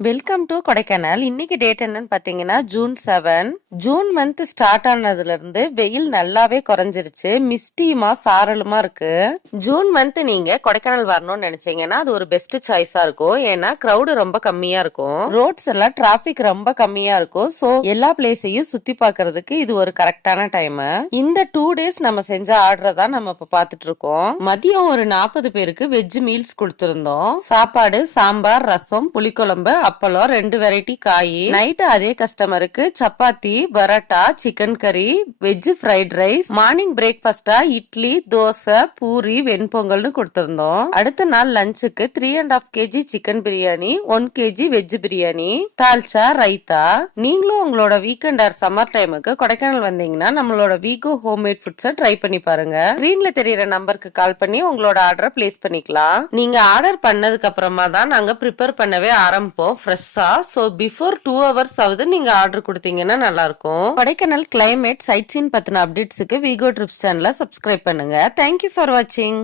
Welcome to Kodaikanal. இன்னைக்கு date என்னன்னு பாத்தீங்கன்னா ஜூன் 7. ஜூன் மந்த் ஸ்டார்ட் ஆனதுல இருந்து வெயில் நல்லாவே குறைஞ்சிருச்சு. மிஸ்டியுமா சாரலுமா இருக்கு. ஜூன் மந்த் நீங்க கொடைக்கானல் வரணும்னு நினைச்சீங்கன்னா அது ஒரு பெஸ்ட் சாய்ஸா இருக்கும். ஏன்னா கிரௌடு ரொம்ப கம்மியா இருக்கும். ரோட்ஸ் எல்லாம் டிராபிக் ரொம்ப கம்மியா இருக்கும். சோ எல்லா பிளேஸையும் சுத்தி பாக்குறதுக்கு இது ஒரு கரெக்டான டைம். இந்த 2 days நம்ம செஞ்ச ஆர்டரை தான் நம்ம இப்ப பாத்துட்டு இருக்கோம். மதியம் ஒரு 40 பேருக்கு வெஜ் மீல்ஸ் கொடுத்திருந்தோம். சாப்பாடு, சாம்பார், ரசம், புளிக்குழம்பு, அப்பளம், 2 வெரைட்டி காய். நைட் அதே கஸ்டமருக்கு chapati, parotta, chicken curry, veg fried rice. Morning பிரேக்ஃபாஸ்டா இட்லி, தோசை, பூரி, வெண்பொங்கல்னு கொடுத்திருந்தோம். அடுத்த நாள் லஞ்சுக்கு 3.5 kg chicken biryani, 1 kg veg biryani, dalcha, raita. நீங்களும் உங்களோட வீக்கெண்ட் ஆர் சம்மர் டைமுக்கு கொடைக்கானல் வந்தீங்கன்னா நம்மளோட வீகோ ஹோம்மேட் ஃபுட்ஸை ட்ரை பண்ணி பாருங்க. ஸ்கிரீன்ல தெரியற நம்பருக்கு கால் பண்ணி உங்களோட ஆர்டரை பிளேஸ் பண்ணிக்கலாம். நீங்க ஆர்டர் பண்ணதுக்கு அப்புறமா தான் நாங்க ப்ரிப்பேர் பண்ணவே ஆரம்பிப்போம் ஃப்ரெஷ்ஷா. சோ பிஃபோர் 2 hours ஆவது நீங்க ஆர்டர் கொடுத்தீங்கன்னா நல்லா இருக்கும். கொடைக்கானல் கிளைமேட், சைட் சீன் பத்தின அப்டேட்ஸுக்கு வீகோ ட்ரிப்ஸ் சேனலை சப்ஸ்கிரைப் பண்ணுங்க. தேங்க்யூ ஃபார் வாட்சிங்.